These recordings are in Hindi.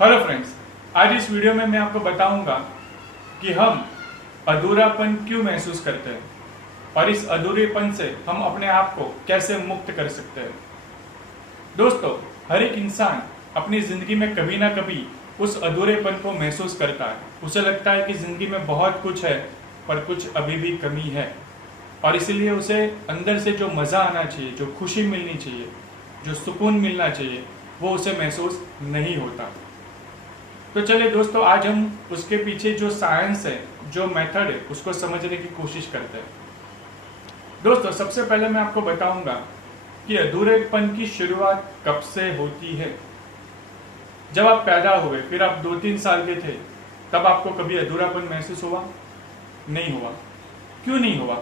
हेलो फ्रेंड्स, आज इस वीडियो में मैं आपको बताऊंगा कि हम अधूरापन क्यों महसूस करते हैं और इस अधूरेपन से हम अपने आप को कैसे मुक्त कर सकते हैं। दोस्तों, हर एक इंसान अपनी जिंदगी में कभी ना कभी उस अधूरेपन को महसूस करता है। उसे लगता है कि जिंदगी में बहुत कुछ है पर कुछ अभी भी कमी है और इसीलिए उसे अंदर से जो मज़ा आना चाहिए, जो खुशी मिलनी चाहिए, जो सुकून मिलना चाहिए, वो उसे महसूस नहीं होता। तो चलिए दोस्तों, आज हम उसके पीछे जो साइंस है, जो मेथड है, उसको समझने की कोशिश करते हैं। दोस्तों, सबसे पहले मैं आपको बताऊंगा कि अधूरेपन की शुरुआत कब से होती है। जब आप पैदा हुए, फिर आप 2-3 साल के थे, तब आपको कभी अधूरापन महसूस हुआ? नहीं हुआ। क्यों नहीं हुआ?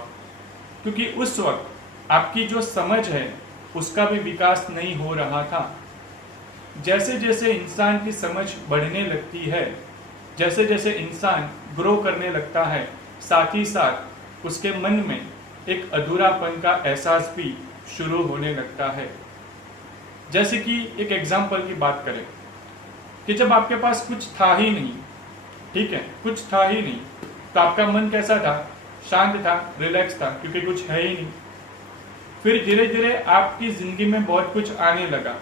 क्योंकि उस वक्त आपकी जो समझ है उसका भी विकास नहीं हो रहा था। जैसे जैसे इंसान की समझ बढ़ने लगती है, जैसे जैसे इंसान ग्रो करने लगता है, साथ ही साथ उसके मन में एक अधूरापन का एहसास भी शुरू होने लगता है। जैसे कि एक एग्जाम्पल की बात करें कि जब आपके पास कुछ था ही नहीं, ठीक है, कुछ था ही नहीं, तो आपका मन कैसा था? शांत था, रिलैक्स था, क्योंकि कुछ है ही नहीं। फिर धीरे धीरे आपकी जिंदगी में बहुत कुछ आने लगा,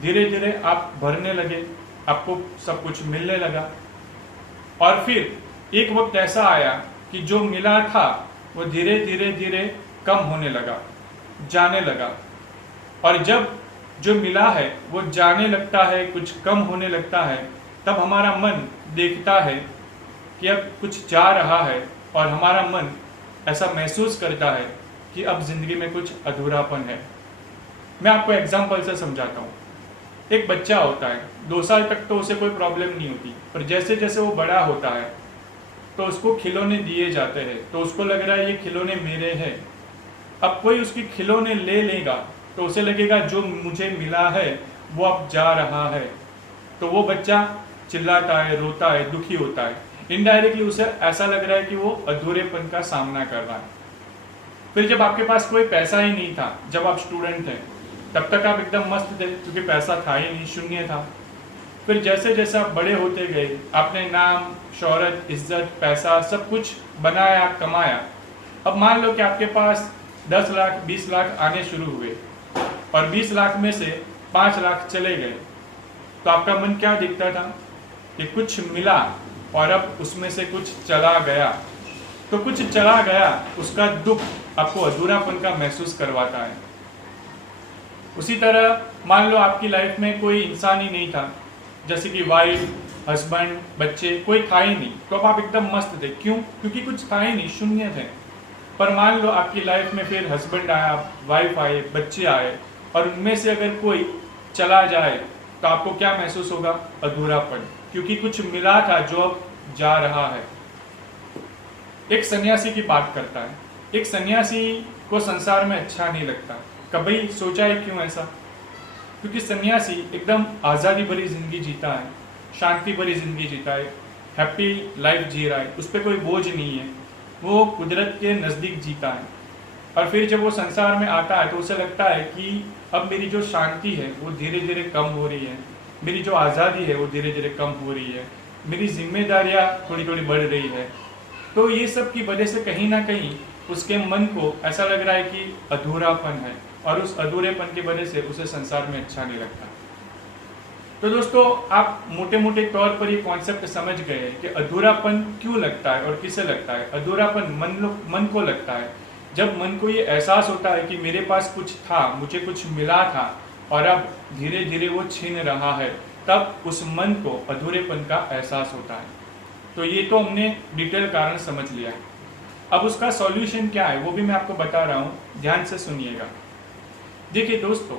धीरे धीरे आप भरने लगे, आपको सब कुछ मिलने लगा और फिर एक वक्त ऐसा आया कि जो मिला था वो धीरे धीरे धीरे कम होने लगा, जाने लगा। और जब जो मिला है वो जाने लगता है, कुछ कम होने लगता है, तब हमारा मन देखता है कि अब कुछ जा रहा है और हमारा मन ऐसा महसूस करता है कि अब जिंदगी में कुछ अधूरापन है। मैं आपको एग्जाम्पल से समझाता हूँ। एक बच्चा होता है, 2 साल तक तो उसे कोई प्रॉब्लम नहीं होती, पर जैसे जैसे वो बड़ा होता है तो उसको खिलौने दिए जाते हैं, तो उसको लग रहा है ये खिलौने मेरे हैं। अब कोई उसके खिलौने ले लेगा तो उसे लगेगा जो मुझे मिला है वो अब जा रहा है, तो वो बच्चा चिल्लाता है, रोता है, दुखी होता है। इनडायरेक्टली उसे ऐसा लग रहा है कि वो अधूरेपन का सामना कर रहा है। फिर जब आपके पास कोई पैसा ही नहीं था, जब आप स्टूडेंट थे, तब तक आप एकदम मस्त थे क्योंकि पैसा था ही नहीं, शून्य था। फिर जैसे जैसे आप बड़े होते गए, आपने नाम, शोहरत, इज्जत, पैसा सब कुछ बनाया, कमाया। अब मान लो कि आपके पास 10 लाख, 20 लाख आने शुरू हुए और 20 लाख में से 5 लाख चले गए, तो आपका मन क्या दिखता था कि कुछ मिला और अब उसमें से कुछ चला गया। तो कुछ चला गया, उसका दुख आपको अधूरापन का महसूस करवाता है। उसी तरह मान लो आपकी लाइफ में कोई इंसान ही नहीं था, जैसे कि वाइफ, हस्बैंड, बच्चे, कोई था ही नहीं, तो अब आप एकदम मस्त थे। क्यों? क्योंकि कुछ था ही नहीं, शून्य थे। पर मान लो आपकी लाइफ में फिर हस्बैंड आया, वाइफ आए, बच्चे आए और उनमें से अगर कोई चला जाए तो आपको क्या महसूस होगा? अधूरापन, क्योंकि कुछ मिला था जो अब जा रहा है। एक सन्यासी की बात करता है। एक सन्यासी को संसार में अच्छा नहीं लगता। कभी सोचा है क्यों ऐसा? क्योंकि सन्यासी एकदम आज़ादी भरी जिंदगी जीता है, शांति भरी जिंदगी जीता है, हैप्पी लाइफ जी रहा है, उस पर कोई बोझ नहीं है, वो कुदरत के नज़दीक जीता है। और फिर जब वो संसार में आता है तो उसे लगता है कि अब मेरी जो शांति है वो धीरे धीरे कम हो रही है, मेरी जो आज़ादी है वो धीरे धीरे कम हो रही है, मेरी जिम्मेदारियाँ थोड़ी थोड़ी बढ़ रही है। तो ये सब की वजह से कहीं ना कहीं उसके मन को ऐसा लग रहा है कि अधूरापन है और उस अधूरेपन की वजह से उसे संसार में अच्छा नहीं लगता। तो दोस्तों, आप मोटे मोटे तौर पर ये कॉन्सेप्ट समझ गए कि अधूरापन क्यों लगता है और किसे लगता है। अधूरापन मन को लगता है जब मन को ये एहसास होता है कि मेरे पास कुछ था, मुझे कुछ मिला था और अब धीरे धीरे वो छीन रहा है, तब उस मन को अधूरेपन का एहसास होता है। तो ये तो हमने डिटेल कारण समझ लिया है। अब उसका सॉल्यूशन क्या है वो भी मैं आपको बता रहा हूँ, ध्यान से सुनिएगा। देखिए दोस्तों,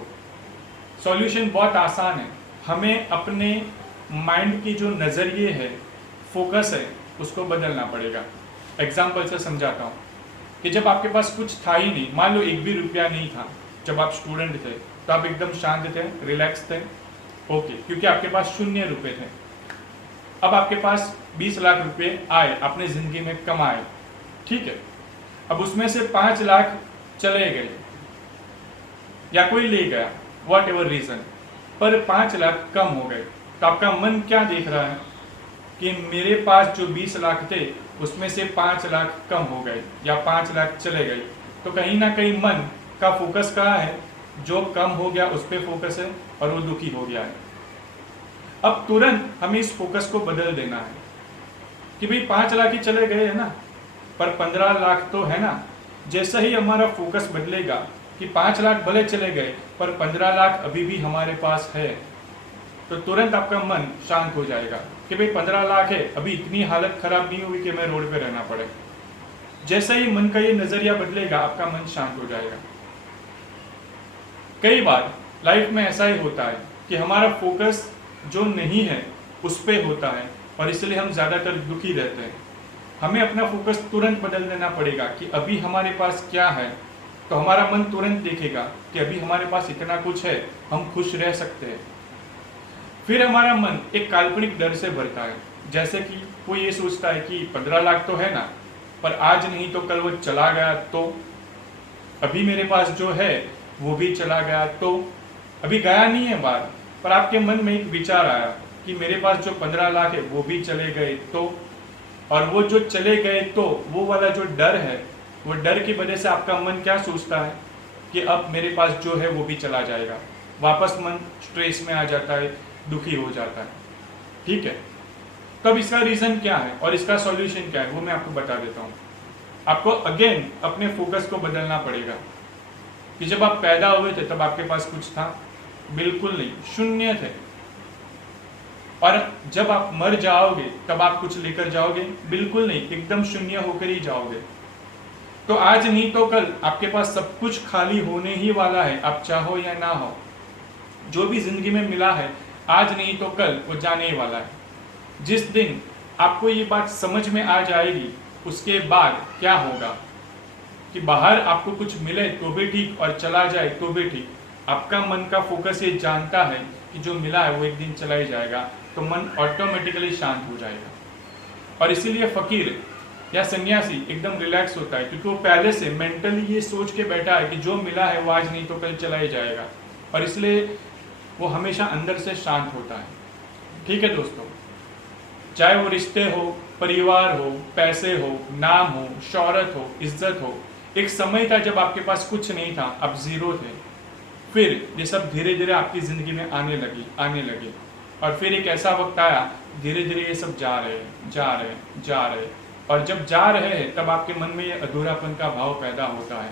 सॉल्यूशन बहुत आसान है। हमें अपने माइंड की जो नज़रिए है, फोकस है, उसको बदलना पड़ेगा। एग्जाम्पल से समझाता हूँ कि जब आपके पास कुछ था ही नहीं, मान लो 1 भी रुपया नहीं था, जब आप स्टूडेंट थे तो आप एकदम शांत थे, रिलैक्स थे, ओके, क्योंकि आपके पास 0 रुपये थे। अब आपके पास 20 लाख रुपये आए, आपने ज़िंदगी में कमाए, ठीक है। अब उसमें से 5 लाख चले गए या कोई ले गया, वॉट एवर रीजन, पर 5 लाख कम हो गए। तो आपका मन क्या देख रहा है कि मेरे पास जो 20 लाख थे उसमें से 5 लाख कम हो गए या 5 लाख चले गए। तो कहीं ना कहीं मन का फोकस कहाँ है, जो कम हो गया उस पर फोकस है और वो दुखी हो गया है। अब तुरंत हमें इस फोकस को बदल देना है कि भाई 5 लाख ही चले गए है ना, पर 15 लाख तो है ना। जैसा ही हमारा फोकस बदलेगा कि 5 लाख भले चले गए पर 15 लाख अभी भी हमारे पास है, तो तुरंत आपका मन शांत हो जाएगा कि भाई 15 लाख है, अभी इतनी हालत खराब नहीं हुई कि मैं रोड पे रहना पड़े। जैसा ही मन का ये नजरिया बदलेगा आपका मन शांत हो जाएगा। कई बार लाइफ में ऐसा ही होता है कि हमारा फोकस जो नहीं है उस पे होता है और इसलिए हम ज्यादातर दुखी रहते हैं। हमें अपना फोकस तुरंत बदल देना पड़ेगा कि अभी हमारे पास क्या है, तो हमारा मन तुरंत देखेगा कि अभी हमारे पास इतना कुछ है, हम खुश रह सकते हैं। फिर हमारा मन एक काल्पनिक डर से भरता है, जैसे कि वो ये सोचता है कि 15 लाख तो है ना, पर आज नहीं तो कल वो चला गया तो, अभी मेरे पास जो है वो भी चला गया तो, अभी गया नहीं है बाहर पर आपके मन में एक विचार आया कि मेरे पास जो 15 लाख है वो भी चले गए तो, और वो जो चले गए तो वो वाला जो डर है, वो डर की वजह से आपका मन क्या सोचता है कि अब मेरे पास जो है वो भी चला जाएगा। वापस मन स्ट्रेस में आ जाता है, दुखी हो जाता है। ठीक है, तब इसका रीजन क्या है और इसका सॉल्यूशन क्या है वो मैं आपको बता देता हूँ। आपको अगेन अपने फोकस को बदलना पड़ेगा कि जब आप पैदा हुए थे तब आपके पास कुछ था? बिल्कुल नहीं, शून्य थे। और जब आप मर जाओगे तब आप कुछ लेकर जाओगे? बिल्कुल नहीं, एकदम शून्य होकर ही जाओगे। तो आज नहीं तो कल आपके पास सब कुछ खाली होने ही वाला है, आप चाहो या ना हो। जो भी जिंदगी में मिला है आज नहीं तो कल वो जाने ही वाला है। जिस दिन आपको ये बात समझ में आ जाएगी उसके बाद क्या होगा कि बाहर आपको कुछ मिले तो भी ठीक और चला जाए तो भी ठीक, आपका मन का फोकस ये जानता है कि जो मिला है वो एक दिन चला ही जाएगा, तो मन ऑटोमेटिकली शांत हो जाएगा। और इसीलिए फकीर या सन्यासी एकदम रिलैक्स होता है, क्योंकि वो पहले से मेंटली ये सोच के बैठा है कि जो मिला है वो आज नहीं तो कल चला ही जाएगा, और इसलिए वो हमेशा अंदर से शांत होता है। ठीक है दोस्तों, चाहे वो रिश्ते हो, परिवार हो, पैसे हो, नाम हो, शोहरत हो, इज्जत हो। एक समय था जब आपके पास कुछ नहीं था, आप जीरो थे। फिर ये सब धीरे धीरे आपकी जिंदगी में आने लगे और फिर एक ऐसा वक्त आया धीरे धीरे ये सब जा रहे, और जब जा रहे हैं तब आपके मन में ये अधूरापन का भाव पैदा होता है।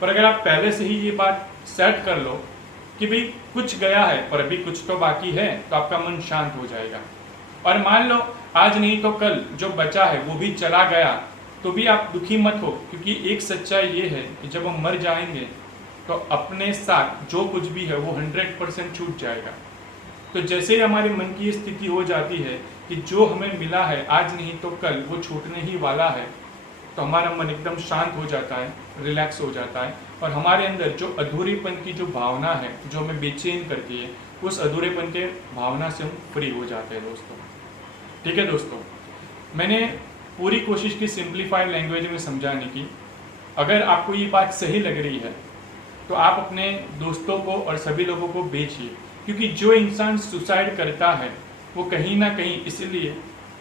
पर अगर आप पहले से ही ये बात सेट कर लो कि भाई कुछ गया है पर अभी कुछ तो बाकी है, तो आपका मन शांत हो जाएगा। और मान लो आज नहीं तो कल जो बचा है वो भी चला गया, तो भी आप दुखी मत हो, क्योंकि एक सच्चाई ये है कि जब हम मर जाएंगे तो अपने साथ जो कुछ भी है वो 100% छूट जाएगा। तो जैसे ही हमारे मन की स्थिति हो जाती है कि जो हमें मिला है आज नहीं तो कल वो छूटने ही वाला है, तो हमारा मन एकदम शांत हो जाता है, रिलैक्स हो जाता है, और हमारे अंदर जो अधूरेपन की जो भावना है जो हमें बेचैन करती है, उस अधूरेपन के भावना से हम फ्री हो जाते हैं दोस्तों। ठीक है दोस्तों, मैंने पूरी कोशिश की सिंप्लीफाइड लैंग्वेज में समझाने की। अगर आपको ये बात सही लग रही है तो आप अपने दोस्तों को और सभी लोगों को भेजिए, क्योंकि जो इंसान सुसाइड करता है वो कहीं ना कहीं इसलिए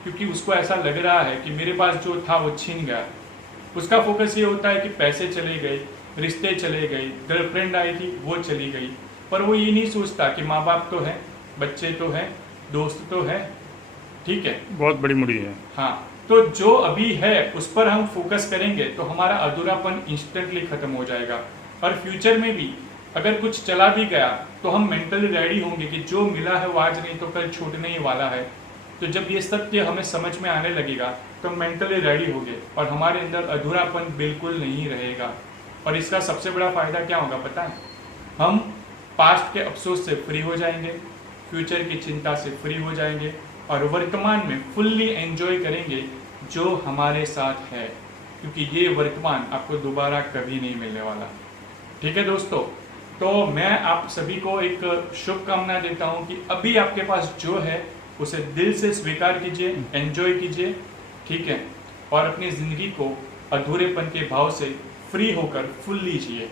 क्योंकि उसको ऐसा लग रहा है कि मेरे पास जो था वो छीन गया। उसका फोकस ये होता है कि पैसे चले गए, रिश्ते चले गए, गर्लफ्रेंड आई थी वो चली गई, पर वो ये नहीं सोचता कि माँ बाप तो है, बच्चे तो हैं, दोस्त तो है। ठीक है, बहुत बड़ी मुड़ी है। हाँ, तो जो अभी है उस पर हम फोकस करेंगे तो हमारा अधूरापन इंस्टेंटली खत्म हो जाएगा। और फ्यूचर में भी अगर कुछ चला भी गया तो हम मेंटली रेडी होंगे कि जो मिला है वो आज नहीं तो कल छूटने ही वाला है। तो जब ये सत्य हमें समझ में आने लगेगा तो मेंटली रेडी होंगे और हमारे अंदर अधूरापन बिल्कुल नहीं रहेगा। और इसका सबसे बड़ा फायदा क्या होगा पता है? हम पास्ट के अफसोस से फ्री हो जाएंगे, फ्यूचर की चिंता से फ्री हो जाएंगे, और वर्तमान में फुल्ली एंजॉय करेंगे जो हमारे साथ है, क्योंकि ये वर्तमान आपको दोबारा कभी नहीं मिलने वाला। ठीक है दोस्तों, तो मैं आप सभी को एक शुभकामना देता हूं कि अभी आपके पास जो है उसे दिल से स्वीकार कीजिए, एंजॉय कीजिए। ठीक है, और अपनी जिंदगी को अधूरेपन के भाव से फ्री होकर फुल लीजिए।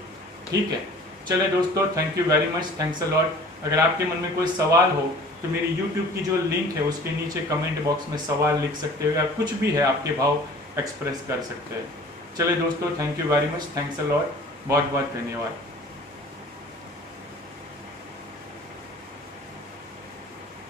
ठीक है, चले दोस्तों, thank you very much, thanks a lot. अगर आपके मन में कोई सवाल हो तो मेरी यूट्यूब की जो लिंक है उसके नीचे कमेंट बॉक्स में सवाल लिख सकते हो या कुछ भी है आपके भाव एक्सप्रेस कर सकते हैं। चलिए दोस्तों, thank you very much, thanks a lot, बहुत बहुत धन्यवाद।